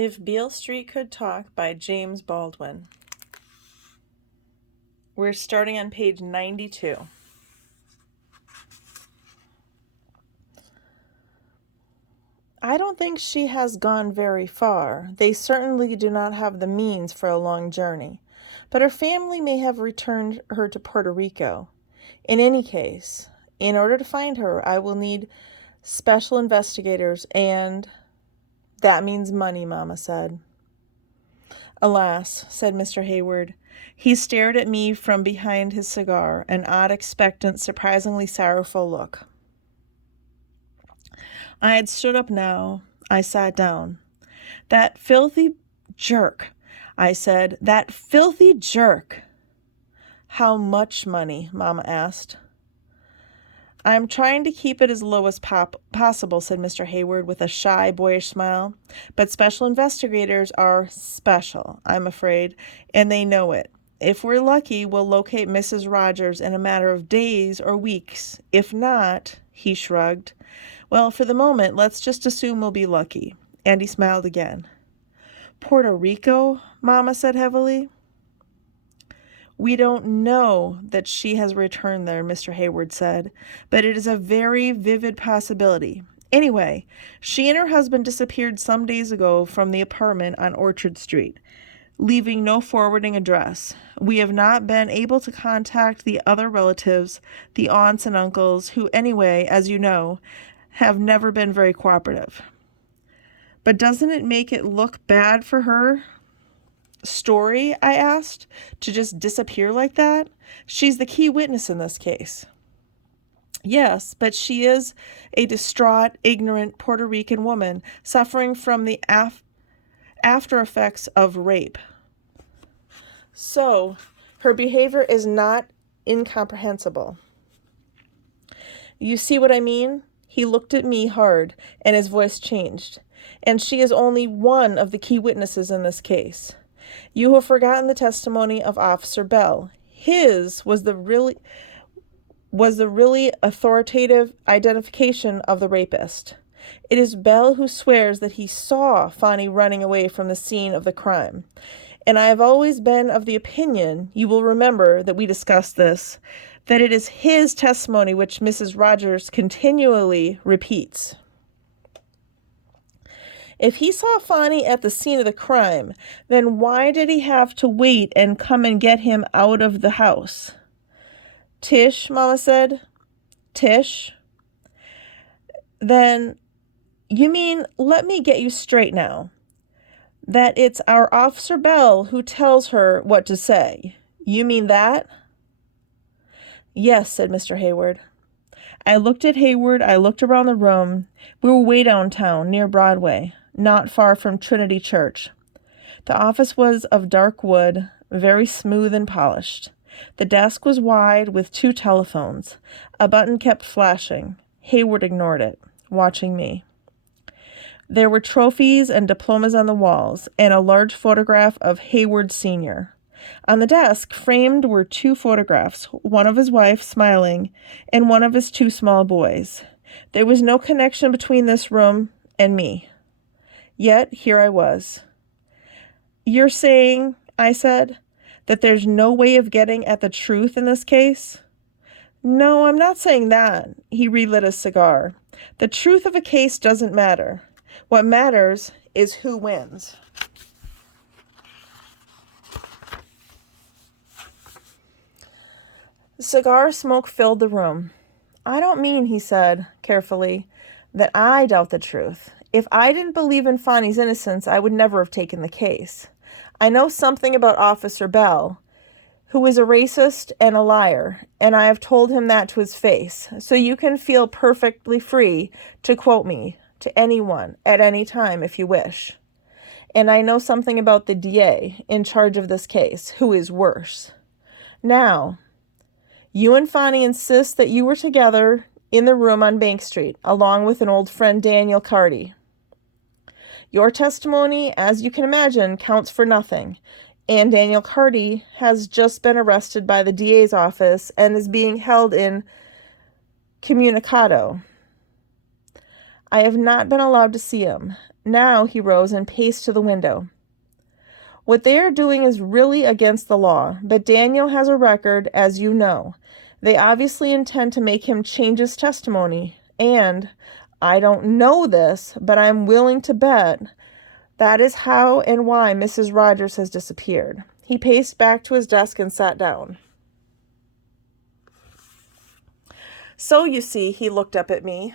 If Beale Street Could Talk by James Baldwin. We're starting on page 92. I don't think she has gone very far. They certainly do not have the means for a long journey, but her family may have returned her to Puerto Rico. In any case, in order to find her, I will need special investigators, and that means money, Mama said. Alas, said Mr. Hayward. He stared at me from behind his cigar, an odd, expectant, surprisingly sorrowful look. I had stood up now. I sat down. That filthy jerk, I said. That filthy jerk. How much money? Mama asked. I am trying to keep it as low as possible, said Mr. Hayward with a shy, boyish smile. But special investigators are special, I'm afraid, and they know it. If we're lucky, we'll locate Mrs. Rogers in a matter of days or weeks. If not, he shrugged. Well, for the moment, let's just assume we'll be lucky. And he smiled again. Puerto Rico? Mama said heavily. We don't know that she has returned there, Mr. Hayward said, but it is a very vivid possibility. Anyway, she and her husband disappeared some days ago from the apartment on Orchard Street, leaving no forwarding address. We have not been able to contact the other relatives, the aunts and uncles, who anyway, as you know, have never been very cooperative. But doesn't it make it look bad for her story, I asked, to just disappear like that? She's the key witness in this case. Yes, but she is a distraught, ignorant Puerto Rican woman suffering from the after effects of rape. So, her behavior is not incomprehensible. You see what I mean? He looked at me hard, and his voice changed. And she is only one of the key witnesses in this case. You have forgotten the testimony of Officer Bell. His was the really authoritative identification of the rapist. It is Bell who swears that he saw Fanny running away from the scene of the crime. And I have always been of the opinion, you will remember that we discussed this, that it is his testimony which Mrs. Rogers continually repeats. If he saw Fanny at the scene of the crime, then why did he have to wait and come and get him out of the house? Tish, Mama said. Tish? Then, you mean, let me get you straight now, that it's our Officer Bell who tells her what to say. You mean that? Yes, said Mr. Hayward. I looked at Hayward. I looked around the room. We were way downtown, near Broadway, not far from Trinity Church. The office was of dark wood, very smooth and polished. The desk was wide with 2 telephones. A button kept flashing. Hayward ignored it, watching me. There were trophies and diplomas on the walls, and a large photograph of Hayward Sr. On the desk, framed, were 2 photographs, one of his wife smiling, and one of his 2 small boys. There was no connection between this room and me. Yet, here I was. You're saying, I said, that there's no way of getting at the truth in this case? No, I'm not saying that. He relit his cigar. The truth of a case doesn't matter. What matters is who wins. Cigar smoke filled the room. I don't mean, he said carefully, that I doubt the truth. If I didn't believe in Fanny's innocence, I would never have taken the case. I know something about Officer Bell, who is a racist and a liar, and I have told him that to his face, so you can feel perfectly free to quote me to anyone at any time if you wish. And I know something about the DA in charge of this case, who is worse. Now, you and Fanny insist that you were together in the room on Bank Street, along with an old friend, Daniel Carty. Your testimony, as you can imagine, counts for nothing, and Daniel Carty has just been arrested by the DA's office and is being held in communicado. I have not been allowed to see him. Now he rose and paced to the window. What they are doing is really against the law, but Daniel has a record, as you know. They obviously intend to make him change his testimony, and I don't know this, but I'm willing to bet that is how and why Mrs. Rogers has disappeared. He paced back to his desk and sat down. So, you see, he looked up at me.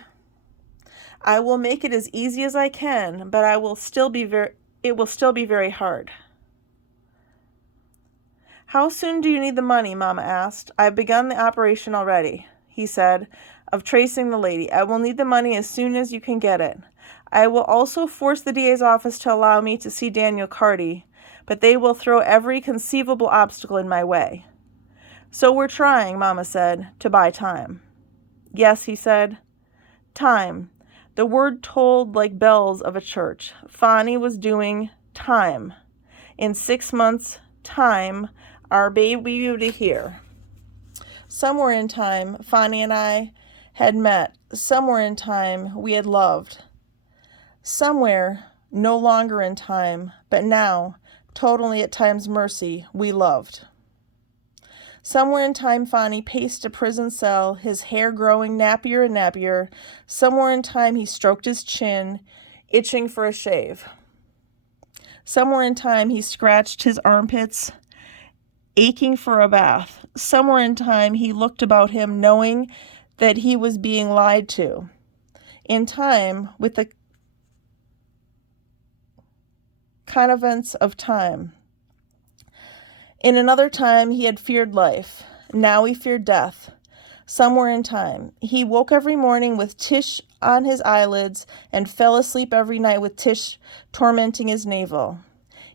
I will make it as easy as I can, but it will still be very hard. How soon do you need the money? Mama asked. I've begun the operation already, he said, of tracing the lady. I will need the money as soon as you can get it. I will also force the DA's office to allow me to see Daniel Carty, but they will throw every conceivable obstacle in my way. So we're trying, Mama said, to buy time. Yes, he said. Time. The word tolled like bells of a church. Fanny was doing time. In 6 months' time, our baby would be here. Somewhere in time, Fanny and I had met. Somewhere in time, we had loved. Somewhere, no longer in time, but now, totally at time's mercy, we loved. Somewhere in time, Fanny paced a prison cell, his hair growing nappier and nappier. Somewhere in time, he stroked his chin, itching for a shave. Somewhere in time, he scratched his armpits, aching for a bath. Somewhere in time, he looked about him, knowing that he was being lied to. In time, with the connivance of time. In another time, he had feared life. Now he feared death. Somewhere in time, he woke every morning with Tish on his eyelids and fell asleep every night with Tish tormenting his navel.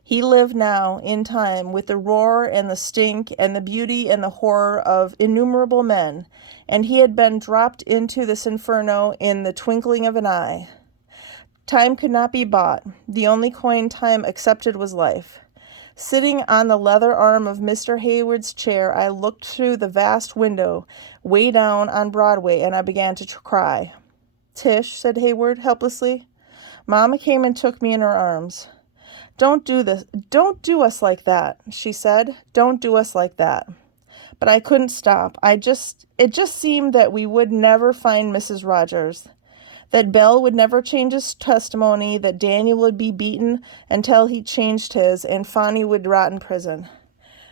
He lived now, in time, with the roar and the stink and the beauty and the horror of innumerable men, and he had been dropped into this inferno in the twinkling of an eye. Time could not be bought. The only coin time accepted was life. Sitting on the leather arm of Mr. Hayward's chair, I looked through the vast window way down on Broadway, and I began to cry. Tish, said Hayward helplessly. Mama came and took me in her arms. Don't do this. Don't do us like that, she said. Don't do us like that. But I couldn't stop. It just seemed that we would never find Mrs. Rogers. That Bell would never change his testimony, that Daniel would be beaten until he changed his, and Fanny would rot in prison.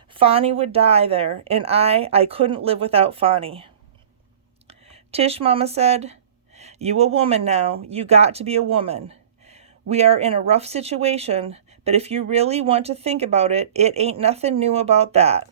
Fanny would die there, and I couldn't live without Fanny. Tish, Mama said, you a woman now. You got to be a woman. We are in a rough situation, but if you really want to think about it, it ain't nothing new about that.